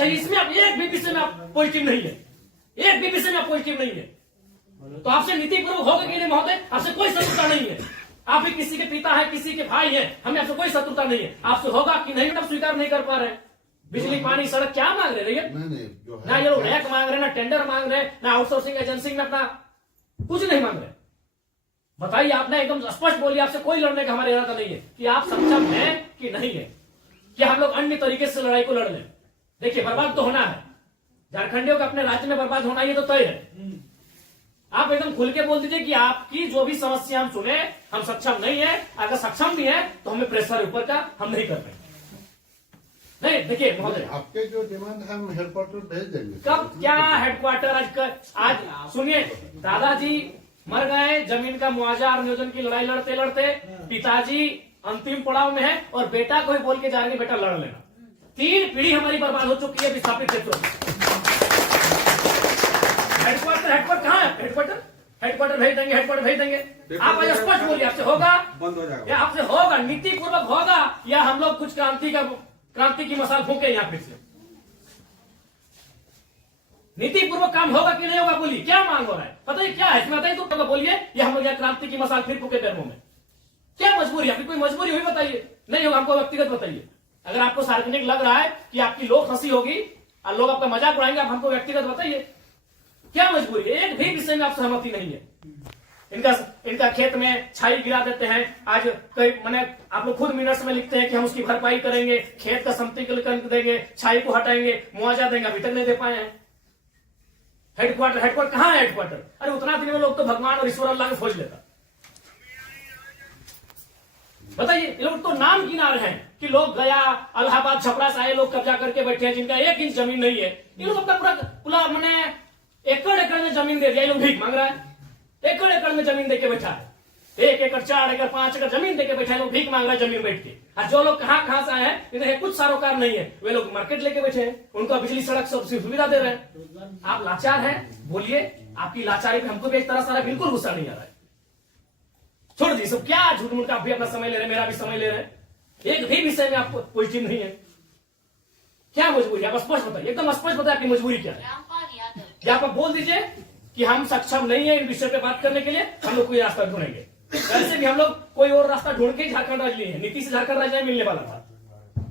चाहिए। इसमें आप एक भी विषय में आप पॉजिटिव नहीं है, एक भी विषय में आप पॉजिटिव नहीं है। तो आपसे नीतिपूर्वक होगा कि नहीं महोदय? आपसे कोई शत्रुता नहीं है। आप भी किसी के पिता है, किसी के भाई है, हमें आपसे कोई शत्रुता नहीं है। आपसे होगा कि नहीं आप स्वीकार नहीं कर पा रहे हैं। बिजली पानी सड़क क्या मांग रहे हैं? ना ये लोग रैक मांग रहे हैं, ना टेंडर मांग रहे हैं, ना आउटसोर्सिंग एजेंसी में अपना कुछ नहीं मांग रहे। बताइए, आपने एकदम स्पष्ट बोलिए, आपसे कोई लड़ने का हमारा इरादा नहीं है कि आप सक्षम हैं कि नहीं है, कि हम लोग अन्य तरीके से लड़ाई को लड़ लें। देखिए, बर्बाद तो होना है, झारखंडियों का अपने राज्य में बर्बाद होना ये तो तय है। आप एकदम खुल के बोल दीजिए कि आपकी जो भी समस्या हम सुने, हम सक्षम नहीं है। अगर सक्षम भी है तो हमें प्रेशर ऊपर का हम नहीं कर पाएंगे। नहीं, देखिए महोदय, आपके जो डिमांड है हम हेडक्वार्टर भेज देंगे। कब क्या हेडक्वार्टर? आज सुनिए, दादाजी मर गए, जमीन का मुआवजा और नियोजन की लड़ाई लड़ते लड़ते पिताजी अंतिम पड़ाव में है और बेटा को ही बोल के जा रहे हैं बेटा लड़ लेना। 3 पीढ़ी हमारी बर्बाद हो चुकी है विस्थापित क्षेत्रों में। हेडक्वार्टर कहाँ है? हेडक्वार्टर भेज देंगे, हेडक्वार्टर भेज देंगे। आप आज स्पष्ट बोलिए, आपसे होगा बंद हो जाएगा, या आपसे होगा नीति पूर्वक होगा, या हम लोग कुछ क्रांति की मसाल फूके यहाँ फिर से? नीति पूर्वक काम होगा कि नहीं होगा? बोलिए, क्या मांग हो रहा है? पता है क्या है इसमें? बताइए तो बोलिए, या हम लोग यहाँ क्रांति की मसाल फिर फूके पैरों में? क्या मजबूरी है? आपकी कोई मजबूरी हुई बताइए। नहीं होगा, हमको व्यक्तिगत बताइए। अगर आपको सार्वजनिक लग रहा है कि आपकी लोक हंसी होगी और लोग आपका मजाक उड़ाएंगे, आप हमको व्यक्तिगत बताइए, क्या मजबूरी है? एक भी विषय में आप सहमति नहीं है। इनका खेत में छाई गिरा देते हैं। आज कई मैंने आप लोग खुद मिनट्स में लिखते हैं कि हम उसकी भरपाई करेंगे, खेत का समतलीकरण देंगे, छाई को हटाएंगे, मुआवजा देंगे, अभी तक नहीं दे पाए हैं। हेडक्वार्टर कहाँ है? हेडक्वार्टर अरे उतना दिन में लोग तो भगवान और ईश्वर अल्लाह को खोज लेता। बताइए, ये लोग तो नाम गिना रहे हैं कि लोग गया इलाहाबाद छपरा से आए लोग कब्जा करके बैठे हैं, जिनका 1 इंच जमीन नहीं है। ये लोग अपना पूरा मैंने एकड़ में जमीन दे दिया। ये लोग भीख मांग रहा है, एकड़ में जमीन देके बैठा है। 1 एकड़ 4 एकड़ 5 एकड़ जमीन देके बैठा है, लोग भीख मांग रहा है जमीन बैठ के। और जो लोग कहाँ से आए हैं, इन्हें कुछ सारोकार नहीं है, वे लोग मार्केट लेके बैठे हैं, उनको बिजली सड़क सब सुविधा दे रहे हैं। आप लाचार हैं, बोलिए। आपकी लाचारी पे हमको भी एक तरह सारा बिल्कुल गुस्सा नहीं आ रहा है। छोड़ दी सब, क्या झूठ मूठ का आप भी अपना समय ले रहे हैं, मेरा भी समय ले रहे हैं। एक भी विषय में आपको पॉजिटिव नहीं है। क्या मजबूरी? आप स्पष्ट बताइए, एकदम स्पष्ट बताइए आपकी मजबूरी क्या है। या आप बोल दीजिए कि हम सक्षम नहीं है इन विषय पे बात करने के लिए, हम लोग कोई रास्ता ढूंढेंगे। वैसे भी हम लोग कोई और रास्ता ढूंढ के ही झारखंड राज्य लिए हैं। नीति से झारखंड राज्य मिलने वाला था।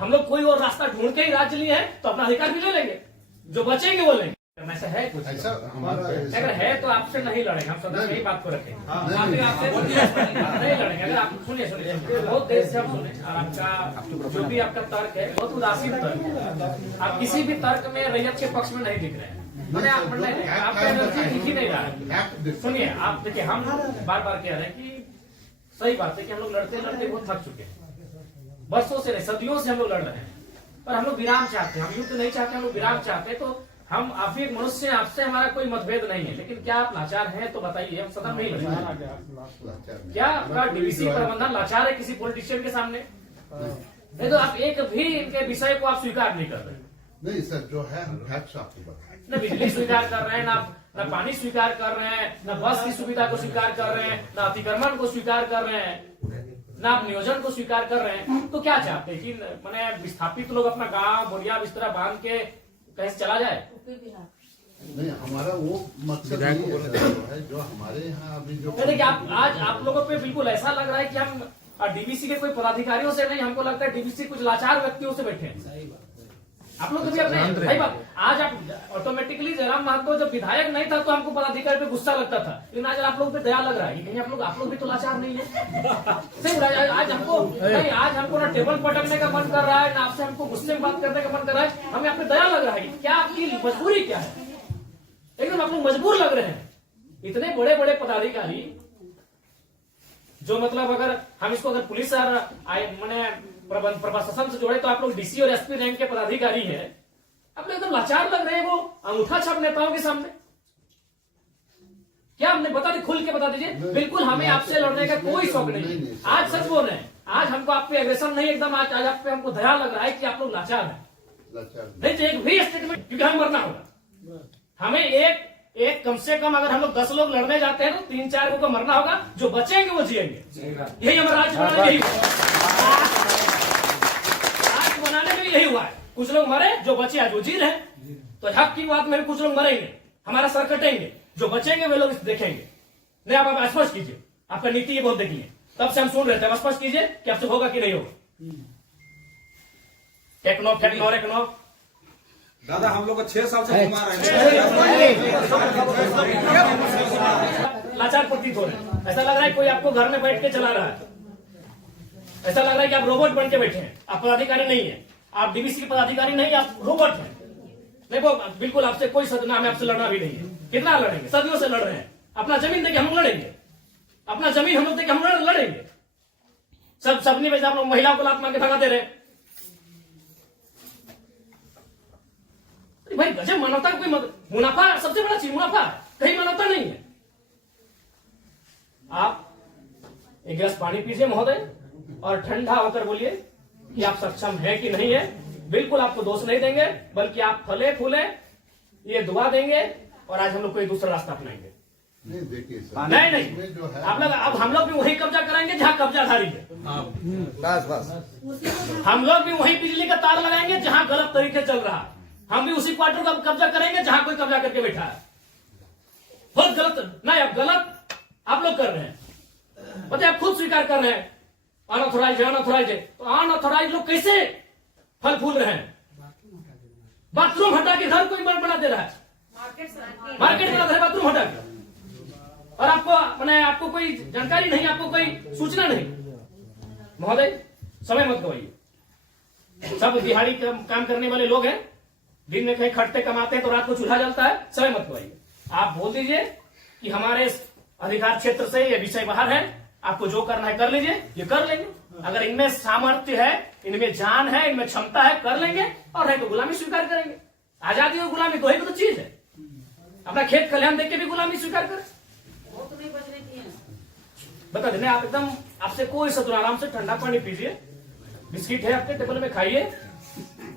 हम लोग कोई और रास्ता ढूंढ के ही राज्य लिए हैं, तो अपना अधिकार भी ले लेंगे, जो बचेंगे वो लेंगे। ऐसा है कुछ? ऐसा हमारा अगर है तो आपसे नहीं लड़ेंगे, हम सदा यही बात को रखेंगे। आपसे नहीं लड़ेंगे। अगर आप सुनिए बहुत देर से हम सुने, और आपका जो भी आपका तर्क है बहुत उदासीन तर्क है। आप किसी भी तर्क में रैयत के पक्ष में नहीं दिख रहे हैं। मैंने आपका एनर्जी दिख ही नहीं रहा है। सुनिए, आप देखिए, हम बार बार कह रहे हैं कि सही बात है कि हम लोग लड़ते लड़ते बहुत थक चुके हैं। बरसों से नहीं, सदियों से हम लोग लड़ रहे हैं, पर हम लोग विराम चाहते हैं। हम युद्ध नहीं चाहते, हम लोग विराम चाहते हैं। तो हम आप भी एक मनुष्य, आपसे हमारा कोई मतभेद नहीं है, लेकिन क्या आप लाचार हैं तो बताइए, हम सदन नहीं लड़ेंगे। क्या आपका डीवीसी प्रबंधन लाचार है किसी पॉलिटिशियन के सामने? नहीं तो आप एक भी इनके विषय को आप स्वीकार नहीं कर रहे। नहीं सर, जो है हम फैक्ट्स आपको बताएं। न बिजली स्वीकार कर रहे हैं, ना पानी स्वीकार कर रहे हैं, न बस की सुविधा को स्वीकार कर रहे हैं, न अतिक्रमण को स्वीकार कर रहे हैं, ना आप नियोजन को स्वीकार कर रहे हैं। तो क्या चाहते हैं कि मैंने विस्थापित लोग अपना गांव बोरिया बिस्तरा बांध के कहीं से चला जाए? नहीं, हमारा वो मकसद नहीं है जो हमारे यहाँ अभी जो देखिए, आज आप लोगों पे बिल्कुल ऐसा लग रहा है कि हम डीवीसी के कोई पदाधिकारियों से नहीं, हमको लगता है डीवीसी कुछ लाचार व्यक्तियों से बैठे हैं। आप लोग भी अपने भाई बात, आज आप ऑटोमेटिकली जयराम महतो जब विधायक नहीं था तो हमको पदाधिकारी पे गुस्सा लगता था, लेकिन आज आप लोग पे दया लग रहा है कि कहीं आप लोग भी तो लाचार नहीं है। आज हमको ना टेबल पटकने का मन कर रहा है, ना आपसे हमको गुस्से में बात करने का मन कर रहा है, हमें आप पे दया लग रहा है। क्या आपकी मजबूरी क्या है? एकदम आप लोग मजबूर लग रहे हैं। इतने बड़े बड़े पदाधिकारी जो मतलब अगर हम इसको अगर पुलिस मैंने प्रशासन से जोड़े तो आप लोग डीसी और एसपी रैंक के पदाधिकारी हैं, आप लोग एकदम लाचार लग रहे हैं वो अंगूठा छाप नेताओं के सामने। क्या हमने बता दी, खुल के बता दीजिए। बिल्कुल हमें आपसे लड़ने का कोई शौक नहीं। आज सच बोल रहे हैं, आज हमको आप पे एग्रेशन नहीं, एकदम आज आप पे हमको दया लग रहा है कि आप लोग लाचार हैं। नहीं तो एक भी स्टेटमेंट, क्योंकि हमें मरना होगा। हमें एक कम से कम अगर हम लोग 10 लोग लड़ने जाते हैं तो 3-4 को मरना होगा, जो बचेंगे वो जिएंगे। यही हमारा राज्य बनाने में यही हुआ है। कुछ लोग मरे, जो बचे आज वो जी रहे। तो हक की बात में भी कुछ लोग मरेंगे, हमारा सर कटेंगे, जो बचेंगे वे लोग देखेंगे। नहीं, आप स्पष्ट कीजिए, आपका नीति ये बहुत देखिए, तब से हम सुन रहे थे। आप स्पष्ट कीजिए कि आपसे होगा कि नहीं होगा। टेक्नो दादा हम लोग को 6 साल से घुमा रहे हैं। लाचार प्रतीत हो रहे हैं। ऐसा लग रहा है कोई आपको घर में बैठ के चला रहा है। ऐसा लग रहा है कि आप रोबोट बन के बैठे हैं। आप पदाधिकारी नहीं है, आप डीवीसी के पदाधिकारी नहीं, आप रोबोट हैं। नहीं, वो बिल्कुल आपसे कोई सदना, हमें आपसे लड़ना भी नहीं है। कितना लड़ेंगे, सदियों से लड़ रहे हैं। अपना जमीन देके हम लड़ेंगे, अपना जमीन हम लोग देके हम लड़ेंगे। सबने में आप लोग महिलाओं को लात मार के भगा दे रहे हैं। भाई गजब, मानवता का कोई मुनाफा सबसे बड़ा चीज मुनाफा है, कहीं मानवता नहीं है। आप एक गिलास पानी पीजिए महोदय, और ठंडा होकर बोलिए कि आप सक्षम हैं कि नहीं है। बिल्कुल आपको दोष नहीं देंगे, बल्कि आप फले फूले ये दुआ देंगे, और आज हम लोग कोई दूसरा रास्ता अपनाएंगे। नहीं देखिए सर, नहीं जो है आप लोग, अब हम लोग भी वही कब्जा कराएंगे जहां कब्जाधारी है। बस हम लोग भी वही बिजली का तार लगाएंगे जहां गलत तरीके चल रहा है। हम भी उसी क्वार्टर का कब्जा करेंगे जहां कोई कब्जा करके बैठा है। बहुत गलत, नहीं अब गलत आप लोग कर रहे हैं, बताइए, आप खुद स्वीकार कर रहे हैं अनऑथोराइज है, अनऑथोराइज है। तो अनऑथोराइज लोग कैसे फल फूल रहे हैं? बाथरूम हटा के घर कोई बना दे रहा है, मार्केट बना दे रहा है बाथरूम हटा के, और आपको मैंने आपको कोई जानकारी नहीं, आपको कोई सूचना नहीं। महोदय समय मत गवाइए, सब दिहाड़ी काम करने वाले लोग हैं, दिन में कहीं खटते कमाते हैं तो रात को चूल्हा जलता है। समय मत गवाइए, आप बोल दीजिए कि हमारे अधिकार क्षेत्र से ये विषय बाहर है, आपको जो करना है कर लीजिए, ये कर लेंगे। अगर इनमें सामर्थ्य है, इनमें जान है, इनमें क्षमता है, कर लेंगे, और नहीं तो गुलामी स्वीकार करेंगे। आजादी और गुलामी दो ही तो चीज है। अपना खेत खलिहान देख के भी गुलामी स्वीकार करें, बता देने। आप एकदम, आपसे कोई शत्रु, आराम से ठंडा पानी पीजिए, बिस्किट है आपके टेबल में खाइए,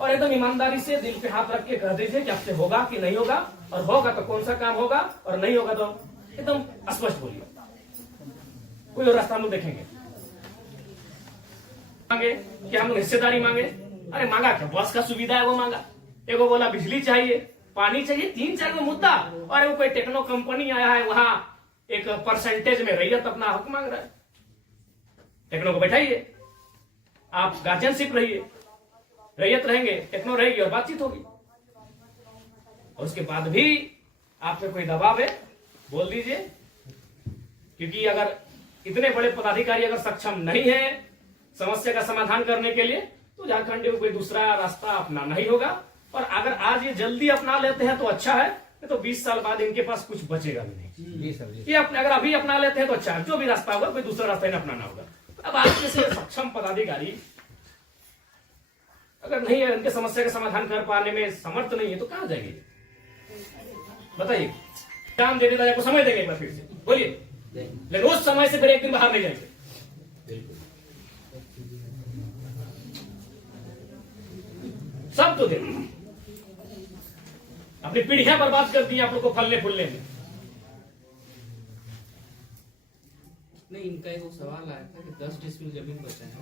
और एकदम ईमानदारी से दिल पे हाथ रख के कह दीजिए कि आपसे होगा कि नहीं होगा, और होगा तो कौन सा काम होगा, और नहीं होगा तो एकदम स्पष्ट बोलिए। कोई और रास्ता हम लोग देखेंगे। मांगे कि हम लोग हिस्सेदारी मांगे, अरे मांगा क्या, बस का सुविधा है वो मांगा। एगो बोला बिजली चाहिए, पानी चाहिए, 3-4 गो मुद्दा, और वो कोई टेक्नो कंपनी आया है, वहां एक परसेंटेज में रैयत अपना हक मांग रहा है। टेक्नो को बैठाइए, आप गार्जियनशिप रहिए, रैयत रहेंगे, टेक्नो रहेगी, और बातचीत होगी। और उसके बाद भी आप पे कोई दबाव है, बोल दीजिए, क्योंकि अगर इतने बड़े पदाधिकारी अगर सक्षम नहीं है समस्या का समाधान करने के लिए, तो झारखंड में कोई दूसरा रास्ता अपनाना ही होगा। और अगर आज ये जल्दी अपना लेते हैं तो अच्छा है, नहीं तो 20 साल बाद इनके पास कुछ बचेगा भी नहीं। ये अगर अभी अपना लेते हैं तो अच्छा है, जो भी रास्ता होगा कोई दूसरा रास्ता इन्हें अपनाना होगा। अब आज जैसे सक्षम पदाधिकारी अगर नहीं है, इनके समस्या का समाधान कर पाने में समर्थ नहीं है, तो कहां जाएंगे बताइए। काम देने वाले को समय देंगे एक बार फिर से, बोलिए, लेकिन उस समय से फिर एक दिन बाहर नहीं जाएंगे। सब तो दे, अपनी पीढ़ियां बर्बाद कर दी आप लोग को फलने फूलने में। नहीं, इनका एक सवाल आया था कि 10 डिसमिल जमीन बचा है,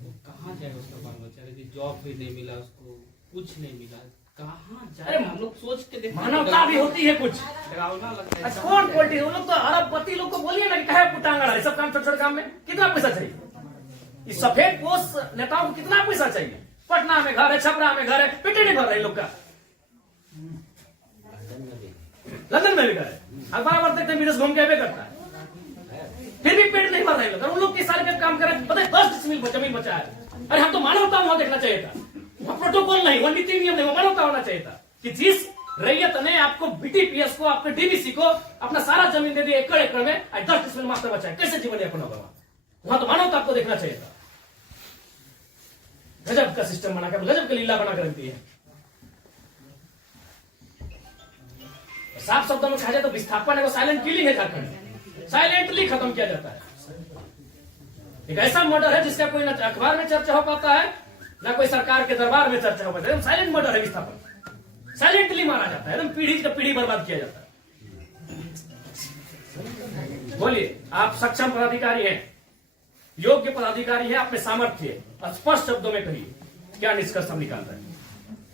वो कहाँ जाए उसका बाल बच्चा? यदि जॉब भी नहीं मिला उसको, कुछ नहीं मिला, कहाँ जाए? अरे हम लोग सोच के देखते, मानवता भी होती है कुछ। डरावना लगता है। कौन पॉलिटिक्स, वो लोग तो अरबपति लोग को बोलिए ना कि कहे पुटांगड़ा है, सब काम छोटे छोटे काम में कितना पैसा चाहिए? इस सफेद पोष नेताओं को कितना पैसा चाहिए? पटना में घर है, छपरा में घर है, पेटे नहीं भर रहे लोग का। लंदन में भी घर है, अखबार पढ़ते थे, विदेश घूम के भी करता है, फिर भी पेट नहीं भर रहे लोग। उन लोग के सारे काम करें, पता है 10 डिसमिल जमीन बचा है। अरे हम तो मानवता वहां देखना चाहिए था, वहां प्रोटोकॉल नहीं, वहां नीति नियम नहीं, वो मानवता होना चाहिए था कि जिस रैयत ने आपको बीटीपीएस को, आपके डीवीसी को अपना सारा जमीन दे दी एकड़ एकड़ में, 10 डिसमिल मात्र बचा है, कैसे जीवन यापन होगा? वहां तो मानवता आपको देखना चाहिए था। गजब का सिस्टम बनाकर, गजब का लीला बनाकर रखती है। साफ शब्दों में कहा जाए तो विस्थापन है, वो साइलेंट किलिंग है झारखंड, साइलेंटली खत्म किया जाता है। एक ऐसा मर्डर है जिसका कोई ना अखबार में चर्चा हो पाता है, ना कोई सरकार के दरबार में चर्चा हो पाता है। साइलेंट मर्डर है विस्थापन, साइलेंटली मारा जाता है, एकदम पीढ़ी का पीढ़ी बर्बाद किया जाता है। बोलिए, आप सक्षम पदाधिकारी हैं, योग्य पदाधिकारी है, अपने सामर्थ्य स्पष्ट शब्दों में कहिए क्या निष्कर्ष हम निकाल रहे हैं?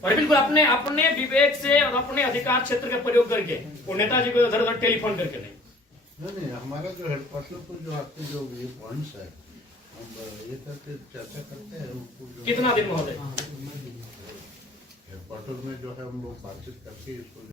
और बिल्कुल अपने अपने विवेक से और अपने अधिकार क्षेत्र का प्रयोग करके वो नेताजी को इधर उधर टेलीफोन करके नहीं। नहीं, हमारा जो हेडक्वार्टर को जो आपके जो ये पॉइंट्स है हम ये करके चर्चा करते हैं उनको जो कितना दिन महोदय? हेडक्वार्टर में जो है हम लोग बातचीत करके इसको